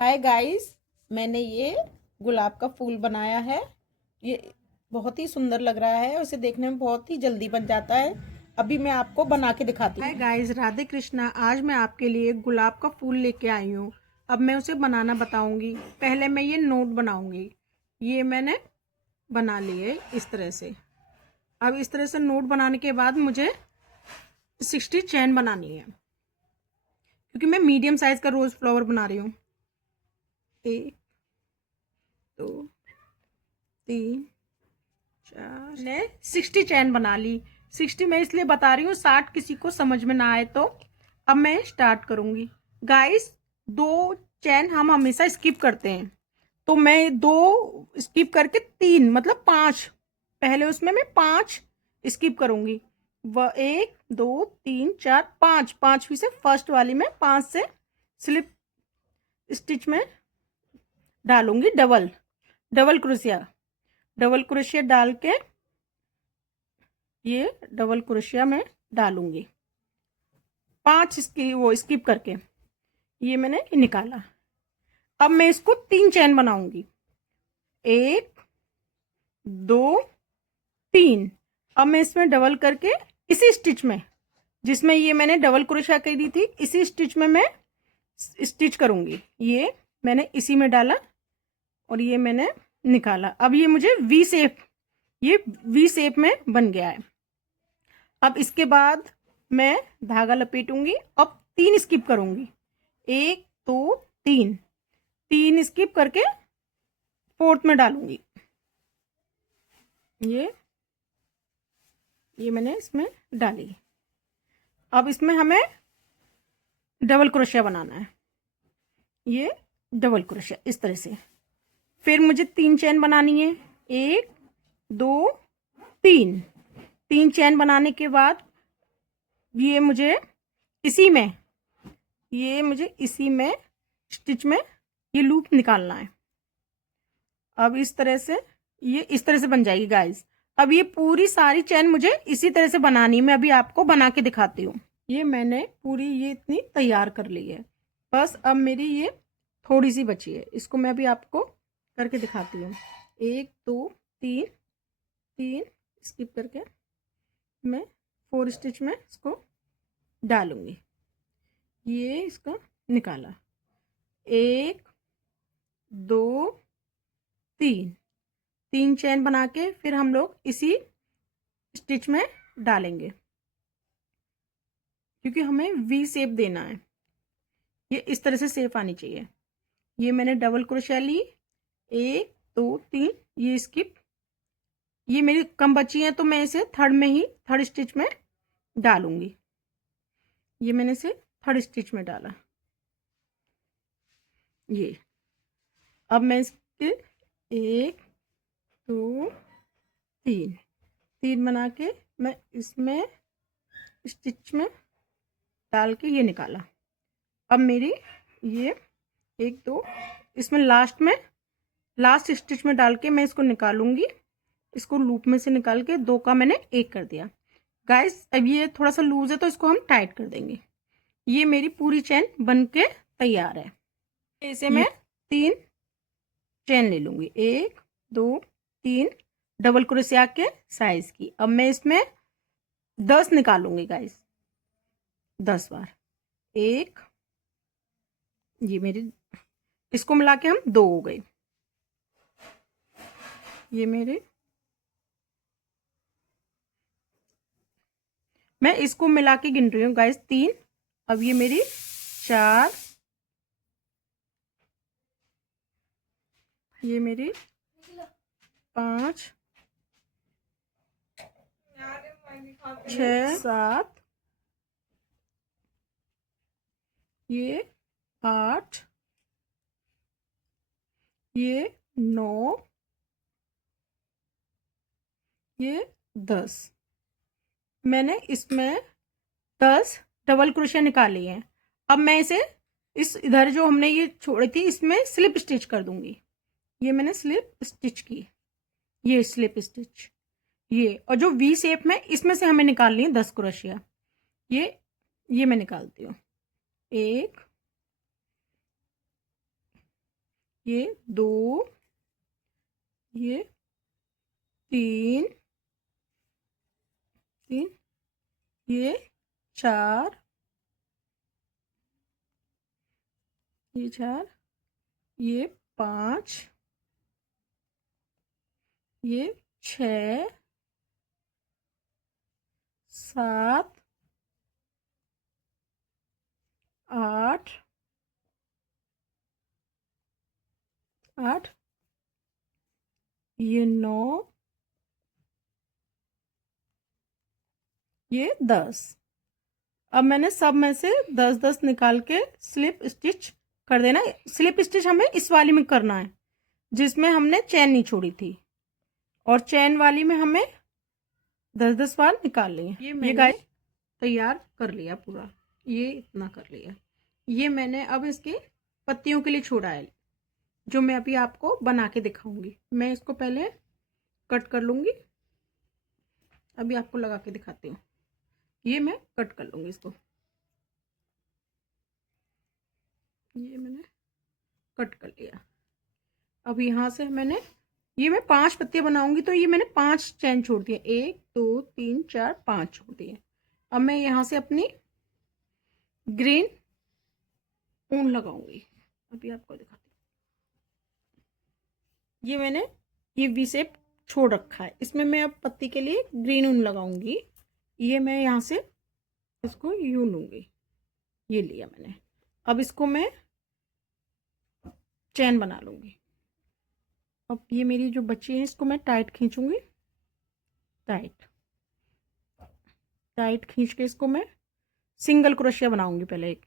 Hi guys, मैंने ये गुलाब का फूल बनाया है। ये बहुत ही सुंदर लग रहा है और इसे देखने में बहुत ही जल्दी बन जाता है। अभी मैं आपको बना के दिखाती हूँ। Hi guys, Radhe Krishna. आज मैं आपके लिए गुलाब का फूल लेके आई हूँ। अब मैं उसे बनाना बताऊंगी। पहले मैं ये नोट बनाऊंगी। ये मैंने बना लिए इस तरह से। अब इस तरह से नोट बनाने के बाद मुझे 60 चैन बनानी है, क्योंकि मैं मीडियम साइज का रोज फ्लावर बना रही हूँ। 1 2 3 4 ने 60 चैन बना ली। 60 मैं इसलिए बता रही हूँ, 60 किसी को समझ में ना आए तो। अब मैं स्टार्ट करूंगी। गाइस, 2 चैन हम हमेशा स्किप करते हैं, तो मैं 2 स्किप करके 3 मतलब 5, पहले उसमें मैं 5 स्किप करूंगी। 1 2 3 4 5, पांचवी से फर्स्ट वाली में 5 से स्लिप स्टिच में डालूंगी। Double double crochet double crochet डाल के ये डबल क्रोशिया में डालूंगी। 5 इसकी वो स्किप करके ये मैंने निकाला। अब मैं इसको 3 चैन बनाऊंगी। 1 2 3। अब मैं इसमें डबल करके इसी स्टिच में, जिसमें ये मैंने डबल क्रोशिया करी थी, इसी स्टिच में मैं स्टिच करूंगी। ये मैंने इसी में डाला और ये मैंने निकाला। अब ये मुझे ये वी शेप में बन गया है। अब इसके बाद मैं धागा लपेटूंगी। अब 3 स्किप करूंगी। 1 2 3। 3 स्किप करके फोर्थ में डालूंगी। ये मैंने इसमें डाली। अब इसमें हमें डबल क्रोशिया बनाना है। ये डबल क्रोशिया इस तरह से। फिर मुझे 3 चैन बनानी है। 1 2 3। 3 चैन बनाने के बाद ये मुझे इसी में स्टिच में ये लूप निकालना है। अब इस तरह से बन जाएगी गाइस। अब ये पूरी सारी चैन मुझे इसी तरह से बनानी है। मैं अभी आपको बना के दिखाती हूँ। ये मैंने पूरी ये इतनी तैयार कर ली है। बस अब मेरी ये थोड़ी सी बची है, इसको मैं अभी आपको करके दिखाती हूँ। 1 2 3। 3 स्किप करके मैं 4 स्टिच में इसको डालूंगी। ये इसको निकाला। 1 2 3। 3 चैन बना के फिर हम लोग इसी स्टिच में डालेंगे, क्योंकि हमें वी शेप देना है। ये इस तरह से शेप आनी चाहिए। ये मैंने डबल क्रोशिया ली। 1 2 3। ये स्किप, ये मेरी कम बची है तो मैं इसे थर्ड स्टिच में डालूंगी। ये मैंने इसे थर्ड स्टिच में डाला। ये अब मैं इसके 1 2 3 3 बना के मैं इसमें स्टिच में डाल के ये निकाला। अब मेरी ये 1 2 इसमें लास्ट स्टिच में डाल के मैं इसको निकालूंगी। इसको लूप में से निकाल के 2 का मैंने 1 कर दिया। गाइस, अब ये थोड़ा सा लूज है तो इसको हम टाइट कर देंगे। ये मेरी पूरी चैन बन के तैयार है। इसे मैं 3 चैन ले लूंगी। 1 2 3 डबल क्रोशिया के साइज की। अब मैं इसमें 10 निकालूंगी गाइस। 10 बार। एक, ये मेरी, इसको मिला के हम 2 हो गए। ये मेरे, मैं इसको मिला के गिन रही हूँ गाइस 3। अब ये मेरी 4, ये मेरी 5 6 7, ये 8, ये 9, ये 10। मैंने इसमें 10 डबल क्रोशिया निकाली है। अब मैं इसे इस इधर जो हमने ये छोड़ी थी इसमें स्लिप स्टिच कर दूंगी। ये मैंने स्लिप स्टिच की। ये स्लिप स्टिच, ये और जो वी शेप में इसमें से हमें निकालनी है 10 क्रोशिया। ये मैं निकालती हूँ। 1 ये 2, ये 3, ये 4, ये 4, ये 5, ये 6, 7, 8, 8, ये 9, ये 10। अब मैंने सब में से 10-10 निकाल के स्लिप स्टिच कर देना। स्लिप स्टिच हमें इस वाली में करना है जिसमें हमने चैन नहीं छोड़ी थी, और चैन वाली में हमें 10-10 बार निकाल लिए। ये गाइस तैयार कर लिया पूरा, ये इतना कर लिया। ये मैंने अब इसके पत्तियों के लिए छोड़ा है, जो मैं अभी आपको बना के दिखाऊंगी। मैं इसको पहले कट कर लूंगी, अभी आपको लगा के दिखाती हूँ। ये मैं कट कर लूंगी इसको, ये मैंने कट कर लिया। अब यहाँ से ये मैं 5 पत्तियां बनाऊंगी, तो ये मैंने 5 चैन छोड़ दिए, 1 2 3 4 5 छोड़ दिए। अब मैं यहाँ से अपनी ग्रीन ऊन लगाऊंगी, अभी आपको दिखाती हूँ। ये मैंने ये वी शेप छोड़ रखा है, इसमें मैं अब पत्ती के लिए ग्रीन ऊन लगाऊंगी। ये मैं यहाँ से इसको यूं लूंगी, ये लिया मैंने। अब इसको मैं चैन बना लूंगी। अब ये मेरी जो बची है इसको मैं टाइट खींचूंगी, टाइट टाइट खींच के इसको मैं सिंगल क्रोशिया बनाऊंगी। पहले एक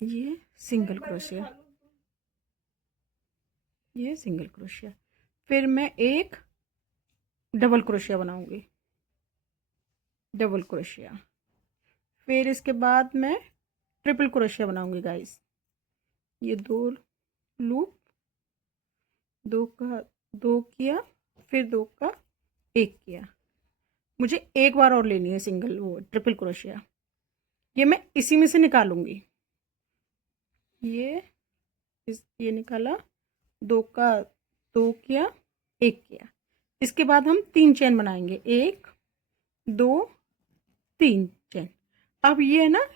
ये सिंगल क्रोशिया, ये सिंगल क्रोशिया, फिर मैं एक डबल क्रोशिया बनाऊंगी, डबल क्रोशिया, फिर इसके बाद मैं ट्रिपल क्रोशिया बनाऊंगी गाइस। ये 2 लूप, 2 का 2 किया, फिर 2 का 1 किया। मुझे एक बार और लेनी है सिंगल वो ट्रिपल क्रोशिया, ये मैं इसी में से निकालूंगी। ये निकाला, 2 का 2 किया, 1 किया। इसके बाद हम 3 चैन बनाएंगे, 1 2 3 चैन। अब ये है ना,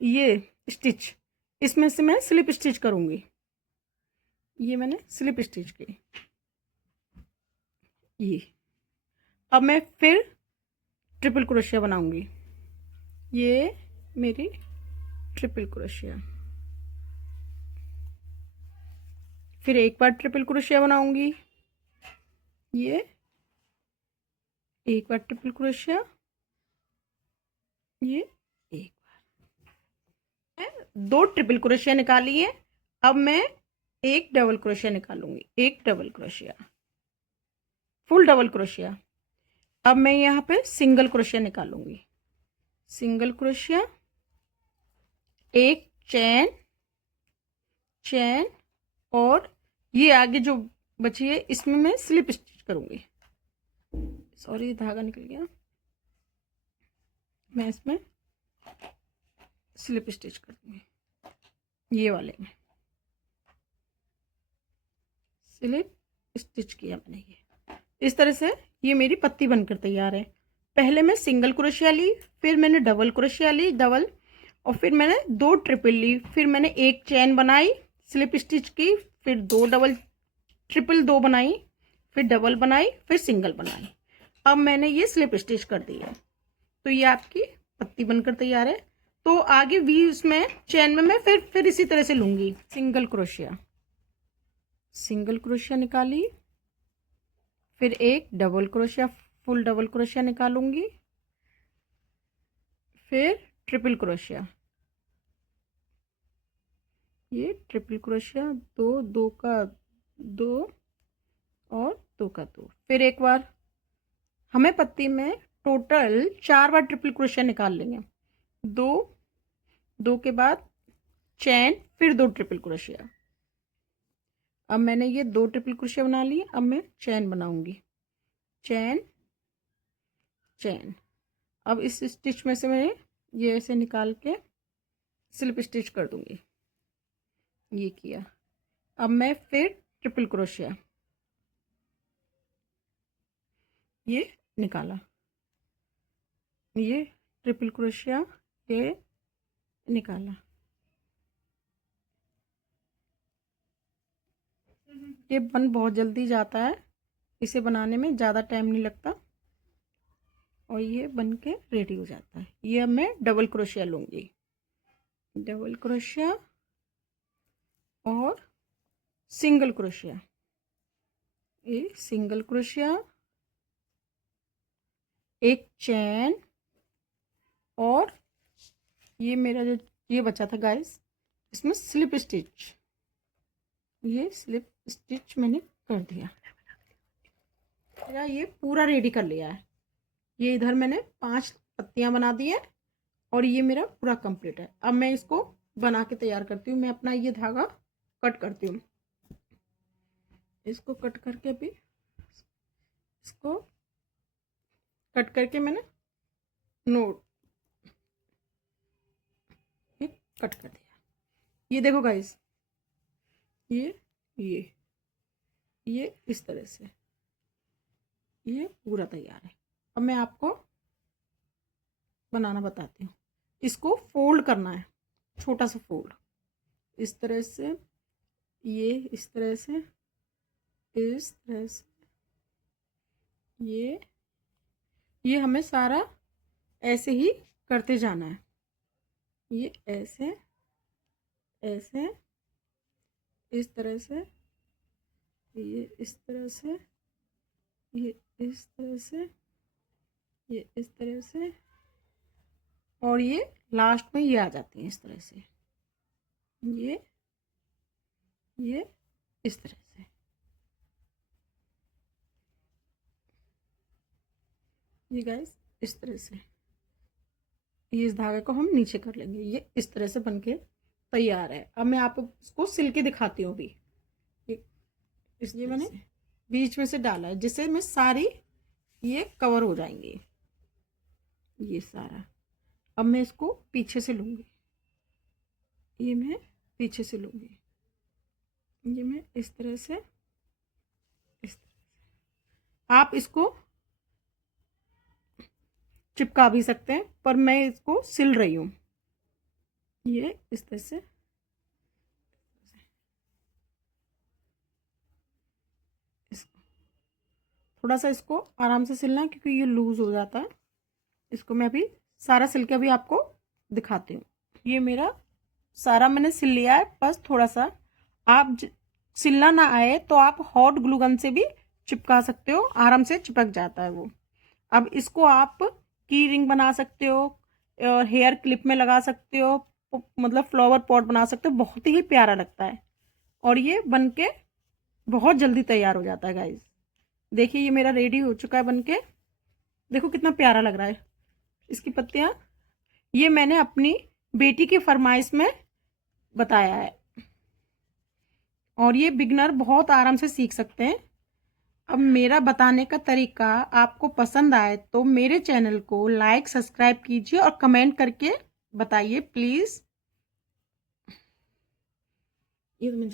ये स्टिच, इसमें से मैं स्लिप स्टिच करूंगी। ये मैंने स्लिप स्टिच की, ये अब मैं फिर ट्रिपल क्रोशिया बनाऊंगी। ये मेरी ट्रिपल क्रोशिया, फिर एक बार ट्रिपल क्रोशिया बनाऊंगी, ये एक बार ट्रिपल क्रोशिया, ये एक बार, 2 ट्रिपल क्रोशिया निकाली है। अब मैं एक डबल क्रोशिया निकालूंगी, एक डबल क्रोशिया, फुल डबल क्रोशिया। अब मैं यहाँ पे सिंगल क्रोशिया निकालूंगी, सिंगल क्रोशिया, एक चैन, चैन, और ये आगे जो बची है इसमें मैं स्लिप स्टिच करूंगी। सॉरी धागा निकल गया, मैं इसमें स्लिप स्टिच कर दूंगी। ये वाले में स्लिप स्टिच किया मैंने, ये इस तरह से ये मेरी पत्ती बनकर तैयार है। पहले मैं सिंगल क्रोशिया ली, फिर मैंने डबल क्रोशिया ली, डबल, और फिर मैंने 2 ट्रिपल ली, फिर मैंने एक चैन बनाई, स्लिप स्टिच की, फिर 2 डबल ट्रिपल 2 बनाई, फिर डबल बनाई, फिर सिंगल बनाई। अब मैंने ये स्लिप स्टिच कर दी है, तो ये आपकी पत्ती बनकर तैयार है। तो आगे वी उसमें चैन में मैं फिर इसी तरह से लूंगी। सिंगल क्रोशिया, सिंगल क्रोशिया निकाली, फिर एक डबल क्रोशिया, फुल डबल क्रोशिया निकालूंगी, फिर ट्रिपल क्रोशिया, ये ट्रिपल क्रोशिया, 2 2 का 2 और 2 का 2, फिर एक बार। हमें पत्ती में टोटल 4 बार ट्रिपल क्रोशिया निकाल लेंगे, 2 2 के बाद चैन, फिर 2 ट्रिपल क्रोशिया। अब मैंने ये 2 ट्रिपल क्रोशिया बना लिए, अब मैं चैन बनाऊंगी, चैन, चैन। अब इस स्टिच में से मैं ये ऐसे निकाल के स्लिप स्टिच कर दूंगी, ये किया। अब मैं फिर ट्रिपल क्रोशिया, ये निकाला, ये ट्रिपल क्रोशिया, ये निकाला। ये बन बहुत जल्दी जाता है, इसे बनाने में ज़्यादा टाइम नहीं लगता और ये बन के रेडी हो जाता है। ये अब मैं डबल क्रोशिया लूँगी, डबल क्रोशिया और सिंगल क्रोशिया, ये सिंगल क्रोशिया, एक चैन, और ये मेरा जो ये बचा था गाइस, इसमें स्लिप स्टिच, ये स्लिप स्टिच मैंने कर दिया। मेरा ये पूरा रेडी कर लिया है। ये इधर मैंने 5 पत्तियां बना दी है और ये मेरा पूरा कंप्लीट है। अब मैं इसको बना के तैयार करती हूँ। मैं अपना ये धागा कट करती हूँ, इसको कट करके अभी इसको कट करके मैंने नोट कट कर दिया। ये देखो गाइस, ये इस तरह से ये पूरा तैयार है। अब मैं आपको बनाना बताती हूँ। इसको फोल्ड करना है, छोटा सा फोल्ड, इस तरह से, ये इस तरह से, इस तरह से, ये हमें सारा ऐसे ही करते जाना है। ये ऐसे ऐसे, इस तरह से, ये इस तरह से, ये इस तरह से, ये इस तरह से, और ये लास्ट में ये आ जाती है इस तरह से, ये इस तरह से। ये गाइस इस तरह से, ये इस धागे को हम नीचे कर लेंगे। ये इस तरह से बनके तैयार है। अब मैं आपको इसको सिल के दिखाती हूँ अभी। इसलिए मैंने बीच में से डाला है जिससे मैं सारी ये कवर हो जाएंगी, ये सारा। अब मैं इसको पीछे से लूँगी, ये मैं पीछे से लूँगी, ये मैं इस तरह से, इस तरह से। आप इसको चिपका भी सकते हैं, पर मैं इसको सिल रही हूँ। ये इस तरह से, इसको थोड़ा सा इसको आराम से सिलना है क्योंकि ये लूज हो जाता है। इसको मैं अभी सारा सिल के अभी आपको दिखाती हूँ। ये मेरा सारा मैंने सिल लिया है। बस थोड़ा सा आप सिलना ना आए तो आप हॉट ग्लू गन से भी चिपका सकते हो, आराम से चिपक जाता है वो। अब इसको आप की रिंग बना सकते हो और हेयर क्लिप में लगा सकते हो, मतलब फ्लावर पॉट बना सकते हो, बहुत ही प्यारा लगता है। और ये बनके बहुत जल्दी तैयार हो जाता है गाइस। देखिए ये मेरा रेडी हो चुका है बनके, देखो कितना प्यारा लग रहा है। इसकी पत्तियां ये मैंने अपनी बेटी की फरमाइश में बताया है और ये बिगनर बहुत आराम से सीख सकते हैं। अब मेरा बताने का तरीका आपको पसंद आए तो मेरे चैनल को लाइक सब्सक्राइब कीजिए और कमेंट करके बताइए प्लीज़। ये तो मैं